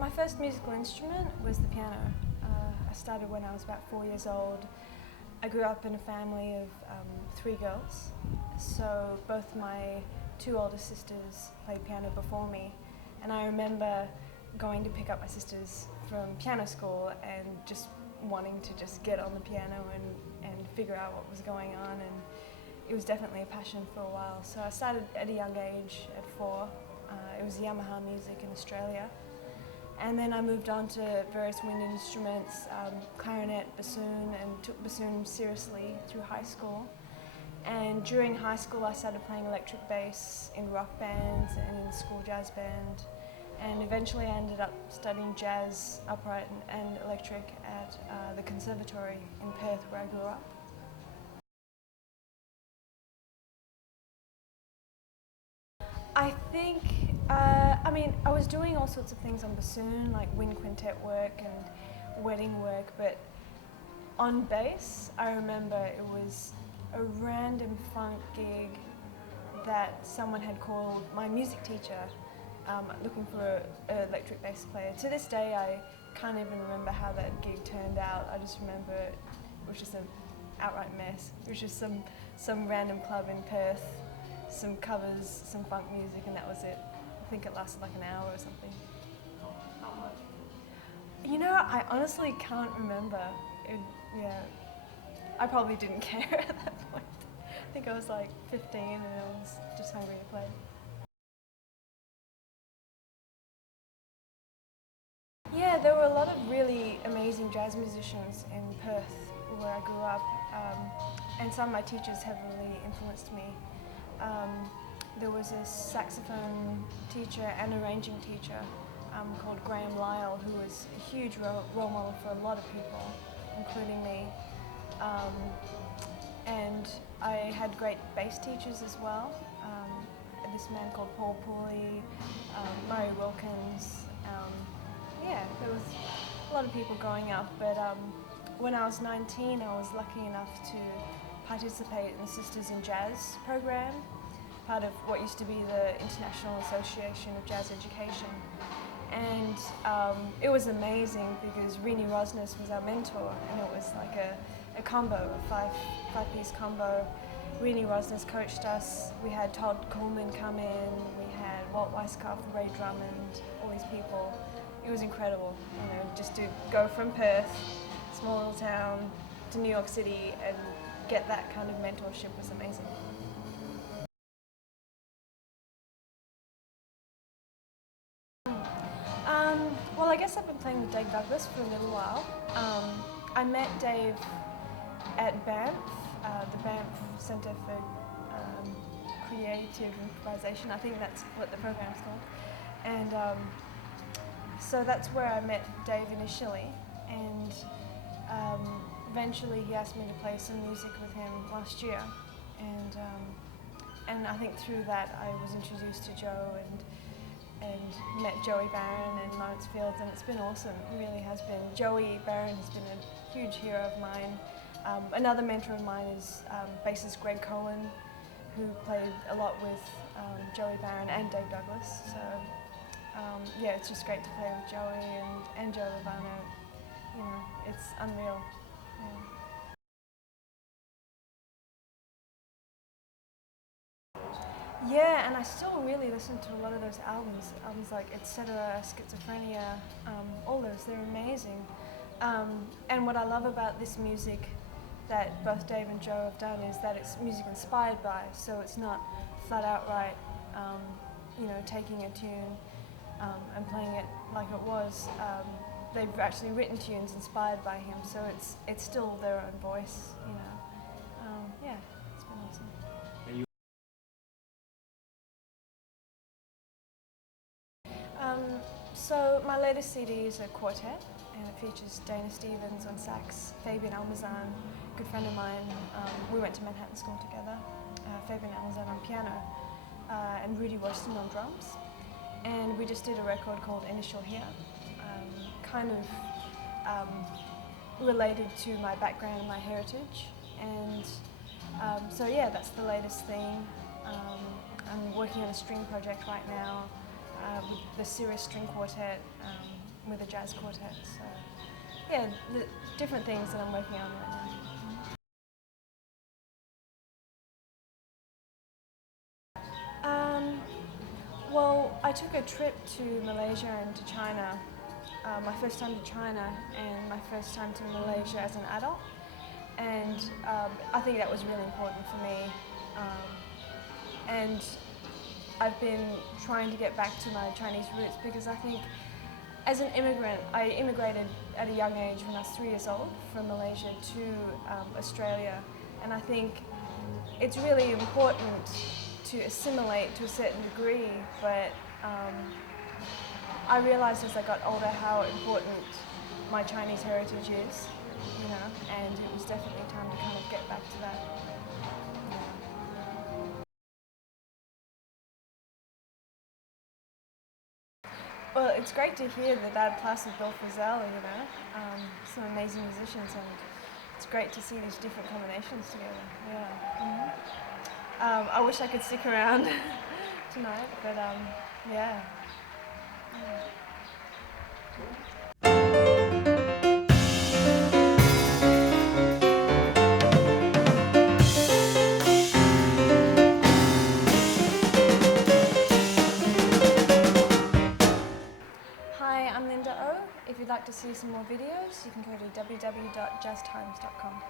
My first musical instrument was the piano. I started when I was about 4 years old. I grew up in a family of 3 girls, so both my 2 older sisters played piano before me, and I remember going to pick up my sisters from piano school and just wanting to just get on the piano and figure out what was going on, and it was definitely a passion for a while. So I started at a young age, at 4. It was Yamaha music in Australia. And then I moved on to various wind instruments, clarinet, bassoon, and took bassoon seriously through high school. And during high school I started playing electric bass in rock bands and in the school jazz band. And eventually I ended up studying jazz, upright and electric at the conservatory in Perth, where I grew up. I think, I was doing all sorts of things on bassoon, like wind quintet work and wedding work, but on bass, I remember it was a random funk gig that someone had called my music teacher, looking for an electric bass player. To this day, I can't even remember how that gig turned out. I just remember it was just an outright mess. It was just some random club in Perth, some covers, some funk music, and that was it. I think it lasted like an hour or something. How much? You know, I honestly can't remember. I probably didn't care at that point. I think I was like 15 and I was just hungry to play. Yeah, there were a lot of really amazing jazz musicians in Perth, where I grew up, and some of my teachers heavily influenced me. There was a saxophone teacher and arranging teacher called Graham Lyle, who was a huge role model for a lot of people, including me. And I had great bass teachers as well. This man called Paul Pooley, Murray Wilkins. There was a lot of people growing up, but when I was 19, I was lucky enough to participate in the Sisters in Jazz program, part of what used to be the International Association of Jazz Education. And it was amazing because Renee Rosnes was our mentor, and it was like a combo, a five-piece combo. Renee Rosnes coached us. We had Todd Coleman come in, we had Walt Weiskopf, Ray Drummond, all these people. It was incredible, just to go from Perth, small little town, to New York City and get that kind of mentorship was amazing. Well, I guess I've been playing with Dave Douglas for a little while. I met Dave at Banff, the Banff Centre for Creative Improvisation. I think that's what the program's called. And so that's where I met Dave initially, and eventually he asked me to play some music with him last year, and I think through that I was introduced to Joe and met Joey Barron and Lawrence Fields, and it's been awesome. It really has been. Joey Barron has been a huge hero of mine. Another mentor of mine is bassist Greg Cohen, who played a lot with Joey Barron and Dave Douglas. So it's just great to play with Joey and Joe Lovano. It's unreal. Yeah, and I still really listen to a lot of those albums like Etc., Schizophrenia, all those, they're amazing. And what I love about this music that both Dave and Joe have done is that it's music inspired by, so it's not flat outright, taking a tune and playing it like it was. They've actually written tunes inspired by him, so it's still their own voice, it's been awesome. So my latest CD is a quartet, and it features Dana Stevens on sax, Fabian Almazan, a good friend of mine. We went to Manhattan School together. Fabian Almazan on piano, and Rudy Worston on drums. And we just did a record called Initial Here, kind of related to my background and my heritage. And that's the latest thing. I'm working on a string project right now, with the serious string quartet, with a jazz quartet. So yeah, the different things that I'm working on right now. Well, I took a trip to Malaysia and to China, my first time to China and my first time to Malaysia as an adult, and I think that was really important for me. And I've been trying to get back to my Chinese roots because I think as an immigrant, I immigrated at a young age when I was 3 years old from Malaysia to Australia, and I think it's really important to assimilate to a certain degree, but I realised as I got older how important my Chinese heritage is, you know, and it was definitely time to kind of get back to that. Well, it's great to hear that plus with Bill Frisell, you know, some amazing musicians, and it's great to see these different combinations together. Yeah. I wish I could stick around tonight, but yeah. Hi, I'm Linda O. If you'd like to see some more videos, you can go to www.jazztimes.com.